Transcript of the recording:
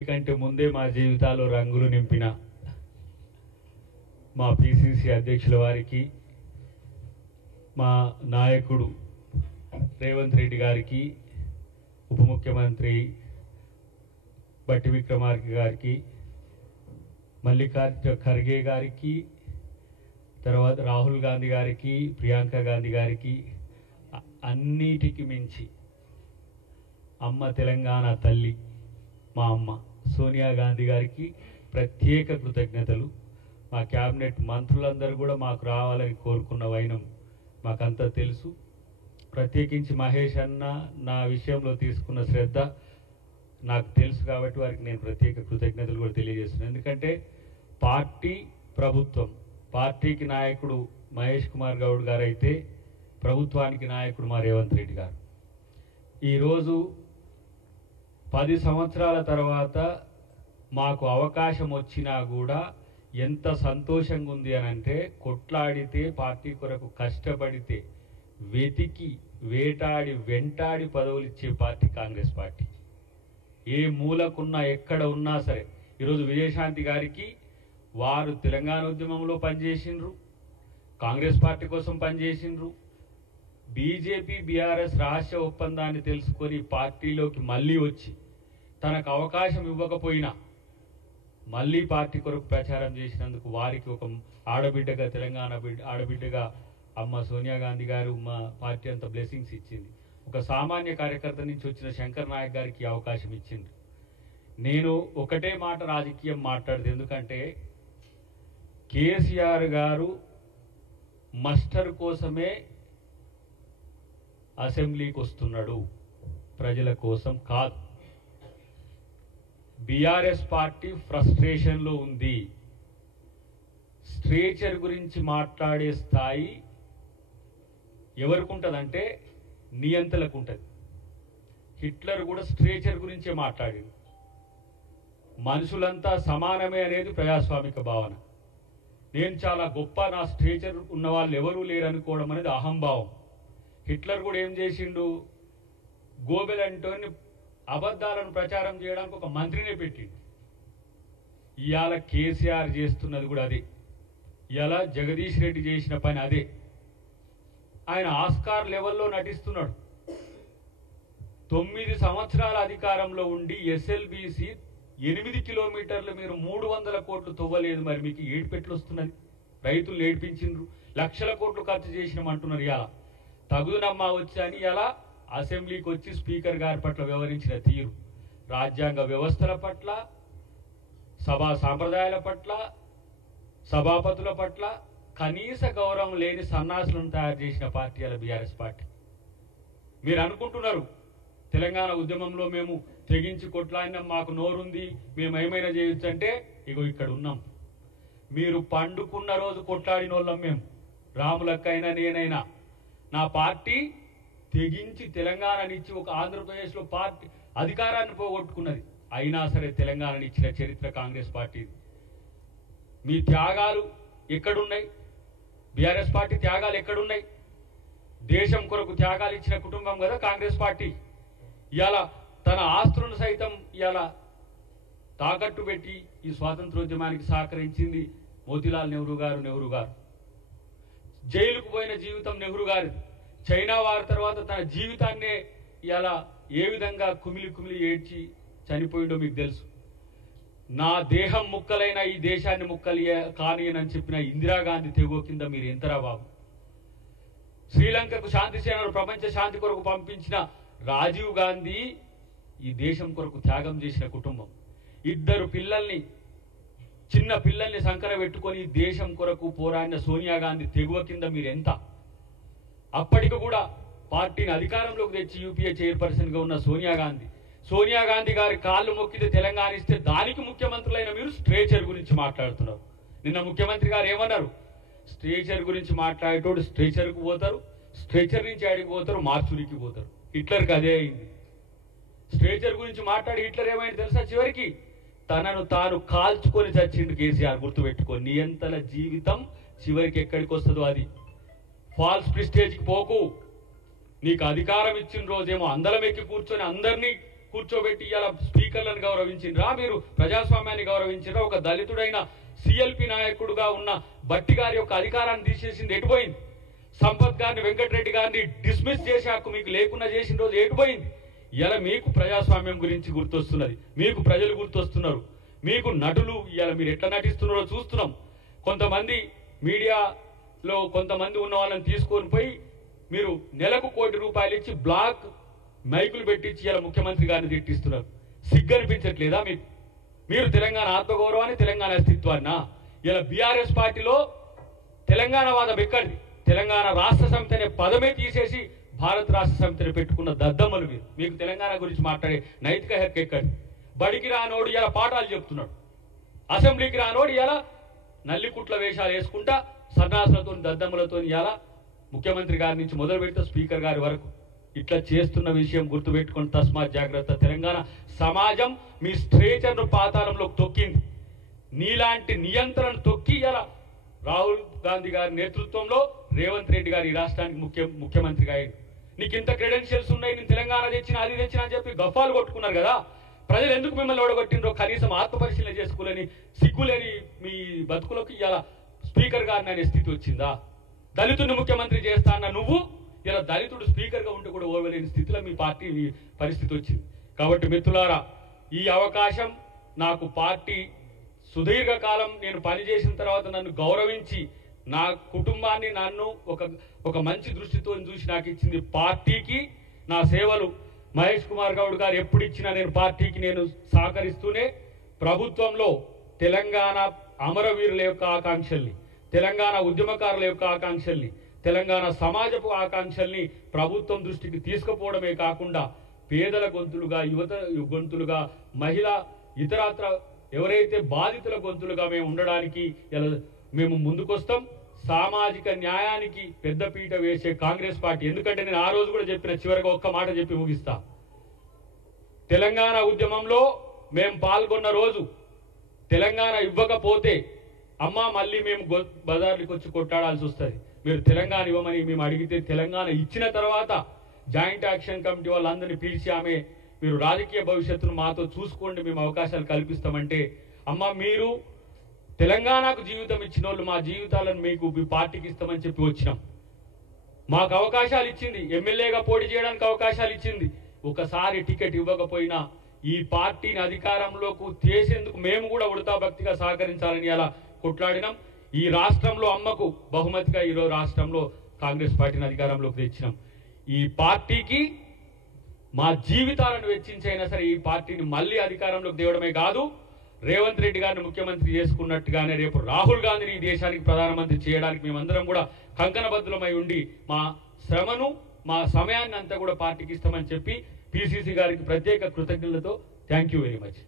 కంటే ముందే మా జీవితాల్లో రంగులు నింపిన మా పిసిసి అధ్యక్షుల వారికి, మా నాయకుడు రేవంత్ రెడ్డి గారికి, ఉప ముఖ్యమంత్రి బట్టి విక్రమార్క గారికి, మల్లికార్జున ఖర్గే గారికి, తర్వాత రాహుల్ గాంధీ గారికి, ప్రియాంక గాంధీ గారికి, అన్నిటికి మించి అమ్మ తెలంగాణ తల్లి మా అమ్మ సోనియా గాంధీ గారికి ప్రత్యేక కృతజ్ఞతలు. మా క్యాబినెట్ మంత్రులందరూ కూడా మాకు రావాలని కోరుకున్న వైనం మాకంతా తెలుసు. ప్రత్యేకించి మహేష్ అన్న నా విషయంలో తీసుకున్న శ్రద్ధ నాకు తెలుసు కాబట్టి వారికి నేను ప్రత్యేక కృతజ్ఞతలు కూడా తెలియజేస్తున్నాను. ఎందుకంటే పార్టీ ప్రభుత్వం, పార్టీకి నాయకుడు మహేష్ కుమార్ గౌడ్ గారు అయితే ప్రభుత్వానికి నాయకుడు మా రేవంత్ రెడ్డి గారు. ఈరోజు 10 సంవత్సరాల తర్వాత మాకు అవకాశం వచ్చినా కూడా ఎంత సంతోషంగా ఉంది అని అంటే, కొట్లాడితే పార్టీ కొరకు కష్టపడితే వెతికి వేటాడి వెంటాడి పదవులు ఇచ్చే పార్టీ కాంగ్రెస్ పార్టీ. ఏ మూలకున్నా ఎక్కడ ఉన్నా సరే, ఈరోజు విజయశాంతి గారికి వారు తెలంగాణ ఉద్యమంలో పనిచేసిండ్రు, కాంగ్రెస్ పార్టీ కోసం పనిచేసిండ్రు, బీజేపీ బీఆర్ఎస్ రహస్య ఒప్పందాన్ని తెలుసుకొని పార్టీలోకి మళ్ళీ వచ్చి తనకు అవకాశం ఇవ్వకపోయినా మళ్ళీ పార్టీ కొరకు ప్రచారం చేసినందుకు వారికి ఒక ఆడబిడ్డగా, తెలంగాణ ఆడబిడ్డగా అమ్మ సోనియా గాంధీ గారు మా పార్టీ అంత బ్లెస్సింగ్స్ ఇచ్చింది. ఒక సామాన్య కార్యకర్త నుంచి వచ్చిన శంకర్ నాయక్ గారికి అవకాశం ఇచ్చింది. నేను ఒకటే మాట రాజకీయం మాట్లాడదు, ఎందుకంటే కేసీఆర్ గారు మస్టర్ కోసమే అసెంబ్లీకి వస్తున్నాడు, ప్రజల కోసం కాదు. బీఆర్ఎస్ పార్టీ ఫ్రస్ట్రేషన్లో ఉంది. స్ట్రేచర్ గురించి మాట్లాడే స్థాయి ఎవరికి ఉంటుందంటే నియంతలకు ఉంటుంది. హిట్లర్ కూడా స్ట్రేచర్ గురించే మాట్లాడింది. మనుషులంతా సమానమే అనేది ప్రజాస్వామిక భావన. నేను చాలా గొప్ప, నా స్ట్రేచర్ ఉన్న వాళ్ళు ఎవరూ లేరనుకోవడం అనేది అహంభావం. హిట్లర్ కూడా ఏం చేసిండు, గోబెల్ అంటోని అబద్ధాలను ప్రచారం చేయడానికి ఒక మంత్రినే పెట్టిండు. ఇవాళ కేసీఆర్ చేస్తున్నది కూడా అదే, ఇవాళ జగదీష్ రెడ్డి చేసిన పని అదే. ఆయన ఆస్కార్ లెవెల్లో నటిస్తున్నాడు. 9 సంవత్సరాల అధికారంలో ఉండి ఎస్ఎల్బీసీ 8 కిలోమీటర్లు మీరు 300 కోట్లు తవ్వలేదు, మరి మీకు ఏడుపెట్లు వస్తున్నది? రైతులు ఏడిపించిండ్రు, లక్షల కోట్లు ఖర్చు చేసినామంటున్నారు. ఇవాళ తగుదనమ్మా వచ్చి అని ఇలా అసెంబ్లీకి వచ్చి స్పీకర్ గారి పట్ల వ్యవహరించిన తీరు, రాజ్యాంగ వ్యవస్థల పట్ల, సభా సాంప్రదాయాల పట్ల, సభాపతుల పట్ల కనీస గౌరవం లేని సన్నాసులను తయారు చేసిన పార్టీ అలా బీఆర్ఎస్ పార్టీ. మీరు అనుకుంటున్నారు తెలంగాణ ఉద్యమంలో మేము తెగించి కొట్లాడినాం, మాకు నోరుంది, మేము ఏమైనా చేయొచ్చు అంటే, ఇగో ఇక్కడ ఉన్నాం. మీరు పండుకున్న రోజు కొట్లాడిన వాళ్ళం మేము, రాములక్కైనా నేనైనా. నా పార్టీ తెగించి తెలంగాణనిచ్చి ఒక ఆంధ్రప్రదేశ్లో పార్టీ అధికారాన్ని పోగొట్టుకున్నది, అయినా సరే తెలంగాణనిచ్చిన చరిత్ర కాంగ్రెస్ పార్టీ. మీ త్యాగాలు ఎక్కడున్నాయి? బీఆర్ఎస్ పార్టీ త్యాగాలు ఎక్కడున్నాయి? దేశం కొరకు త్యాగాలు ఇచ్చిన కుటుంబం కదా కాంగ్రెస్ పార్టీ. ఇవాళ తన ఆస్తులను సైతం ఇవాళ తాకట్టు పెట్టి ఈ స్వాతంత్రోద్యమానికి సహకరించింది మోతీలాల్ నెహ్రూ గారు. జైలుకు పోయిన జీవితం నెహ్రూ గారి. చైనా వారి తర్వాత తన జీవితాన్నే ఇలా ఏ విధంగా కుమిలి ఏడ్చి చనిపోయిండో మీకు తెలుసు. నా దేహం ముక్కలైన ఈ దేశాన్ని ముక్కలు కానియనని చెప్పిన ఇందిరాగాంధీ తెగో కింద మీరు ఎంతరా బాబు. శ్రీలంకకు శాంతి సేనలు ప్రపంచ శాంతి కొరకు పంపించిన రాజీవ్ గాంధీ ఈ దేశం కొరకు త్యాగం చేసిన కుటుంబం. 2 పిల్లల్ని, చిన్న పిల్లల్ని సంకర పెట్టుకొని దేశం కొరకు పోరాడిన సోనియా గాంధీ తెగువ కింద మీరు ఎంత. అప్పటికి కూడా పార్టీని అధికారంలోకి తెచ్చి యూపీఏ చైర్పర్సన్గా ఉన్న సోనియా గాంధీ గారి కాళ్ళు మొక్కితే తెలంగాణ ఇస్తే దానికి ముఖ్యమంత్రులైన మీరు స్ట్రేచర్ గురించి మాట్లాడుతున్నారు. నిన్న ముఖ్యమంత్రి గారు ఏమన్నారు? స్ట్రేచర్ గురించి మాట్లాడేటోడు స్ట్రేచర్కు పోతారు, స్ట్రేచర్ నుంచి ఆడికి పోతారు, మార్చురికి పోతారు. హిట్లర్కి అదే అయింది. స్ట్రేచర్ గురించి మాట్లాడి హిట్లర్ ఏమైంది తెలుసా? చివరికి తనను తాను కాల్చుకొని చచ్చిండు కేసీఆర్. గుర్తుపెట్టుకో, నియంతల జీవితం చివరికి ఎక్కడికి వస్తుందో అది. ఫాల్స్ ప్రిస్టేజ్కి పోకు. నీకు అధికారం ఇచ్చిన రోజేమో అందలం ఎక్కి కూర్చొని అందరినీ కూర్చోబెట్టి ఇలా స్పీకర్లను గౌరవించిండ్రా, మీరు ప్రజాస్వామ్యాన్ని గౌరవించిండ్రా? ఒక దళితుడైన సిఎల్పి నాయకుడుగా ఉన్న బట్టి గారి యొక్క అధికారాన్ని తీసేసింది ఎటుపోయింది? సంపత్ గారిని, వెంకటరెడ్డి గారిని డిస్మిస్ చేసే హక్కు మీకు లేకుండా చేసిన రోజు ఎటుపోయింది? ఇలా మీకు ప్రజాస్వామ్యం గురించి గుర్తొస్తున్నది, మీకు ప్రజలు గుర్తొస్తున్నారు, మీకు నటులు ఇలా మీరు ఎట్లా నటిస్తున్నారో చూస్తున్నాం. కొంతమంది మీడియాలో కొంతమంది ఉన్న వాళ్ళని తీసుకొని పోయి మీరు నెలకు ₹1 కోటి ఇచ్చి బ్లాక్ మైకులు పెట్టించి ఇలా ముఖ్యమంత్రి గారిని తిట్టిస్తున్నారు. సిగ్గు అనిపించట్లేదా మీకు? మీరు తెలంగాణ ఆత్మగౌరవాన్ని, తెలంగాణ అస్తిత్వాన్న ఇలా బీఆర్ఎస్ పార్టీలో తెలంగాణ వాదం ఎక్కడిది? తెలంగాణ రాష్ట్ర సమితి అనే పదమే తీసేసి భారత రాష్ట్ర సమితిని పెట్టుకున్న దద్దమ్మలు మీరు. మీకు తెలంగాణ గురించి మాట్లాడే నైతిక హక్కు ఎక్కడి? బడికి రానోడు ఇలా పాఠాలు చెప్తున్నాడు, అసెంబ్లీకి రానోడు ఇలా నల్లికుట్ల వేషాలు వేసుకుంటా సన్నాసులతో, దద్దమ్మలతో ఇలా ముఖ్యమంత్రి గారి నుంచి మొదలు పెడితే స్పీకర్ గారి వరకు ఇట్లా చేస్తున్న విషయం గుర్తుపెట్టుకుని తస్మాత్ జాగ్రత్త. తెలంగాణ సమాజం మీ స్ట్రేచర్ను పాతాళంలోకి తొక్కింది. నీలాంటి నియంత్రణ తొక్కి ఇలా రాహుల్ గాంధీ గారి నేతృత్వంలో రేవంత్ రెడ్డి గారు ఈ రాష్ట్రానికి ముఖ్యమంత్రిగా అయ్యారు. నీకు ఇంత క్రెడెన్షియల్స్ ఉన్నాయి, నేను తెలంగాణ తెచ్చినా అది తెచ్చినా అని చెప్పి గఫాలు కొట్టుకున్నారు కదా. ప్రజలు ఎందుకు మిమ్మల్ని ఓడగొట్టిండ్రో కనీసం ఆత్మపరిశీలన చేసుకోలేని, సిగ్గులేని మీ బతుకులకు ఇలా స్పీకర్ గారిని అనే స్థితి వచ్చిందా? దళితుడిని ముఖ్యమంత్రి చేస్తా అన్న నువ్వు ఇలా దళితుడు స్పీకర్గా ఉంటే కూడా ఓర్వలేని స్థితిలో మీ పార్టీ పరిస్థితి వచ్చింది. కాబట్టి మిత్రులారా, ఈ అవకాశం నాకు పార్టీ సుదీర్ఘకాలం నేను పనిచేసిన తర్వాత నన్ను గౌరవించి నా కుటుంబాన్ని నన్ను ఒక మంచి దృష్టితో చూసి నాకు ఇచ్చింది పార్టీకి. నా సేవలు మహేష్ కుమార్ గౌడ్ గారు ఎప్పుడు ఇచ్చినా నేను పార్టీకి నేను సహకరిస్తూనే ప్రభుత్వంలో తెలంగాణ అమరవీరుల యొక్క ఆకాంక్షల్ని, తెలంగాణ ఉద్యమకారుల యొక్క ఆకాంక్షల్ని, తెలంగాణ సమాజపు ఆకాంక్షల్ని ప్రభుత్వం దృష్టికి తీసుకుపోవడమే కాకుండా పేదల గొంతులుగా, యువత గొంతులుగా, మహిళా ఇతరత్ర ఎవరైతే బాధితుల గొంతులుగా మేము ఉండడానికి మేము ముందుకొస్తాం. సామాజిక న్యాయానికి పెద్దపీట వేసే కాంగ్రెస్ పార్టీ. ఎందుకంటే నేను ఆ రోజు కూడా చెప్పిన, చివరిగా ఒక్క మాట చెప్పి ముగిస్తా. తెలంగాణ ఉద్యమంలో మేము పాల్గొన్న రోజు తెలంగాణ ఇవ్వకపోతే అమ్మ మళ్ళీ మేము బజార్లకు వచ్చి కొట్టాడాల్సి వస్తుంది, మీరు తెలంగాణ ఇవ్వమని మేము అడిగితే తెలంగాణ ఇచ్చిన తర్వాత జాయింట్ యాక్షన్ కమిటీ వాళ్ళందరినీ పిలిచి ఆమె మీరు రాజకీయ భవిష్యత్తును మాతో చూసుకోండి, మేము అవకాశాలు కల్పిస్తామంటే, అమ్మ మీరు తెలంగాణకు జీవితం ఇచ్చిన వాళ్ళు మా జీవితాలను మీకు మీ పార్టీకి ఇస్తామని చెప్పి వచ్చినాం. మాకు అవకాశాలు ఇచ్చింది, ఎమ్మెల్యేగా పోటీ చేయడానికి అవకాశాలు ఇచ్చింది. ఒకసారి టికెట్ ఇవ్వకపోయినా ఈ పార్టీని అధికారంలోకి చేసేందుకు మేము కూడా ఉడతా భక్తిగా సహకరించాలని అలా కొట్లాడినాం. ఈ రాష్ట్రంలో అమ్మకు బహుమతిగా ఈరోజు రాష్ట్రంలో కాంగ్రెస్ పార్టీని అధికారంలోకి తెచ్చినాం. ఈ పార్టీకి మా జీవితాలను వెచ్చించైనా సరే ఈ పార్టీని మళ్ళీ అధికారంలోకి తేవడమే కాదు, రేవంత్ రెడ్డి గారిని ముఖ్యమంత్రి చేసుకున్నట్టుగానే రేపు రాహుల్ గాంధీని ఈ దేశానికి ప్రధానమంత్రి చేయడానికి మేమందరం కూడా కంకణబద్ధులమై ఉండి మా శ్రమను, మా సమయాన్ని అంతా కూడా పార్టీకి ఇస్తామని చెప్పి పిసిసి గారికి ప్రత్యేక కృతజ్ఞతలతో థ్యాంక్ యూ వెరీ మచ్.